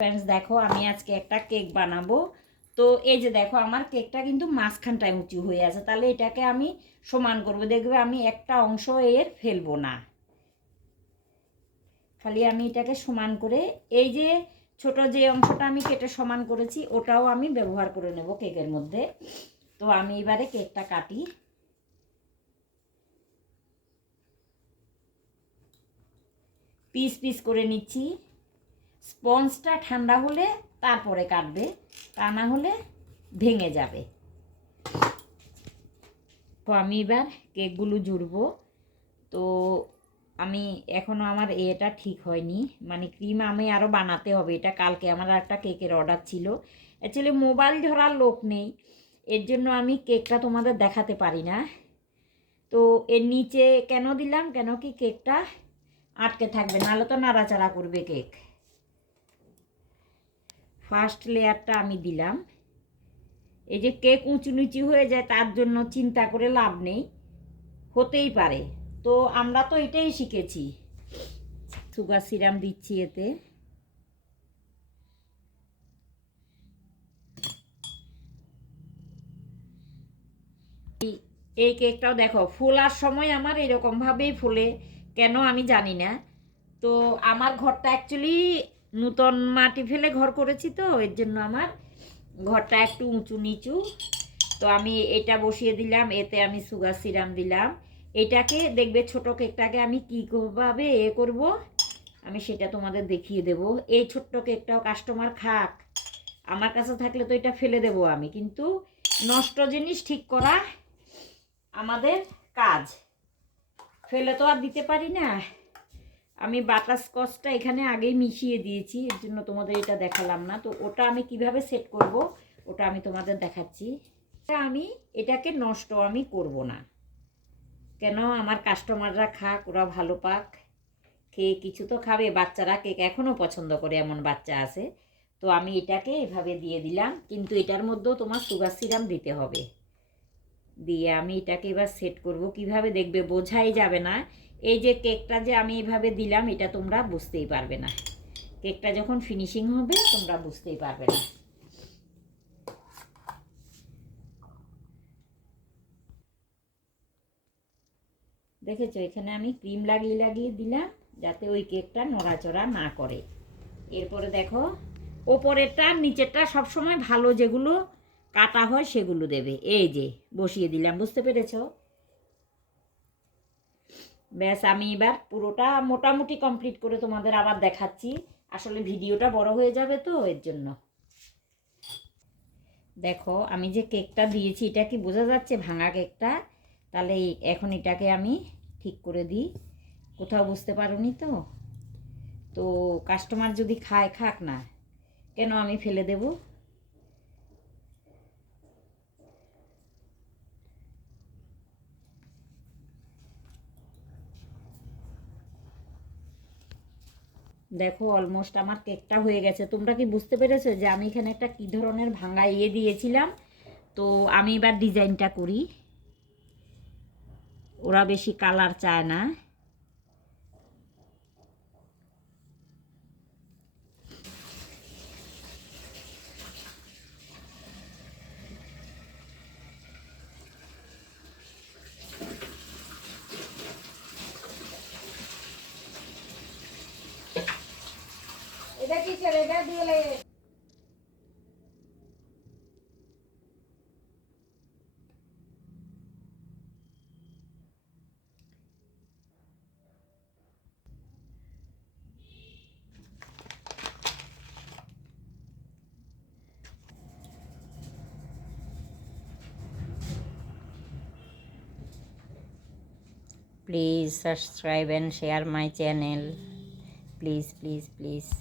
Friends দেখো আমি আজকে একটা কেক বানাবো। তো এই যে দেখো আমার কেকটা কিন্তু মাঝখানটায় উঁচু হয়ে আছে, তাহলে এটাকে আমি সমান করব। দেখবে আমি একটা অংশ এর ফেলবো না, খালি আমি এটাকে সমান করে এই যে ছোট যে অংশটা আমি কেটে সমান করেছি ওটাও আমি ব্যবহার করে নেব কেকের মধ্যে। তো আমি এবারে কেকটা কাটি। পিস পিস করে নিচ্ছি। স্পঞ্জটা ঠান্ডা হলে তারপরে কাটবে, তা না হলে ভেঙে যাবে। তো আমি এবার কেকগুলো জুড়বো। তো আমি এখনও আমার এটা ঠিক হয়নি, মানে ক্রিম আমি আরও বানাতে হবে। এটা কালকে আমার একটা কেকের অর্ডার ছিল। অ্যাকচুয়ালি মোবাইল ধরার লোক নেই, এর জন্য আমি কেকটা তোমাদের দেখাতে পারি না। তো এর নিচে কেন দিলাম, কেন কি কেকটা আটকে থাকবে, নাহলে তো নাড়াচাড়া করবে কেক। ফার্স্ট লেয়ারটা আমি দিলাম। এই যে কেক উঁচু নিচু হয়ে যায় তার জন্য চিন্তা করে লাভ নেই, হতেই পারে। তো আমরা তো এটাই শিখেছি। সুগার সিরাম দিচ্ছি এতে। এই কেকটাও দেখো ফোলার সময় আমার এরকমভাবেই ফোলে, কেন আমি জানি না। তো আমার ঘরটা অ্যাকচুয়ালি নূতন মাটি ফেলে ঘর করেছি, তো এর জন্য আমার ঘরটা একটু উঁচু নিচু। তো আমি এটা বসিয়ে দিলাম, এতে আমি সুগার সিরাম দিলাম। এটাকে দেখবে ছোট কেকটাকে আমি কীভাবে করব আমি সেটা তোমাদের দেখিয়ে দেব। এই ছোট্ট কেকটাও কাস্টমার খাক, আমার কাছে থাকলে তো এটা ফেলে দেব আমি, কিন্তু নষ্ট জিনিস ঠিক করা আমাদের কাজ, ফেলে তো আর দিতে পারি না। আমি বাটারস্কচটা এখানে আগেই মিশিয়ে দিয়েছি, এর জন্য তোমাদের এটা দেখালাম না। তো ওটা আমি কিভাবে সেট করব ওটা আমি তোমাদের দেখাচ্ছি। আমি এটাকে নষ্ট আমি করব না, কেন আমার কাস্টমাররা খাক, ওরা ভালো পাক, খেয়ে কিছু তো খাবে। বাচ্চারা কেক এখনও পছন্দ করে, এমন বাচ্চা আছে। তো আমি এটাকে এভাবে দিয়ে দিলাম, কিন্তু এটার মধ্যেও তোমার সুগার সিরাম দিতে হবে। দিয়ে আমি এটাকে এবার সেট করব কিভাবে, দেখবে বোঝাই যাবে না। এই যে কেকটা যে আমি এভাবে দিলাম এটা তোমরা বুঝতেই পারবে না, কেকটা যখন ফিনিশিং হবে তোমরা বুঝতেই পারবে না। দেখেছো এখানে আমি ক্রিম লাগিয়ে লাগিয়ে দিলাম যাতে ওই কেকটা নড়াচড়া না করে। এরপরে দেখো ওপরেরটা নিচেরটা সবসময় ভালো যেগুলো কাটা হয় সেগুলো দেবে। এই যে বসিয়ে দিলাম, বুঝতে পেরেছো? ব্যাস আমি এবার পুরোটা মোটামুটি কমপ্লিট করে তোমাদের আবার দেখাচ্ছি। আসলে ভিডিওটা বড় হয়ে যাবে তো এর জন্য। দেখো আমি যে কেকটা দিয়েছি এটা কি বোঝা যাচ্ছে ভাঙা কেকটা? তাহলে এখন এটাকে আমি ঠিক করে দিই। কোথাও বুঝতে পারোনি তো? তো কাস্টমার যদি খায় খাক না, কেন আমি ফেলে দেব? দেখো অলমোস্ট আমার কেকটা হয়ে গেছে। তোমরা কি বুঝতে পেরেছো যে আমি এখানে একটা কী ধরনের ভাঙা দিয়েছিলাম? তো আমি এবার ডিজাইনটা করি। ওরা বেশি কালার চায় না। এটা কি করে এটা দিয়ে Please subscribe and share my channel. Please, please, please.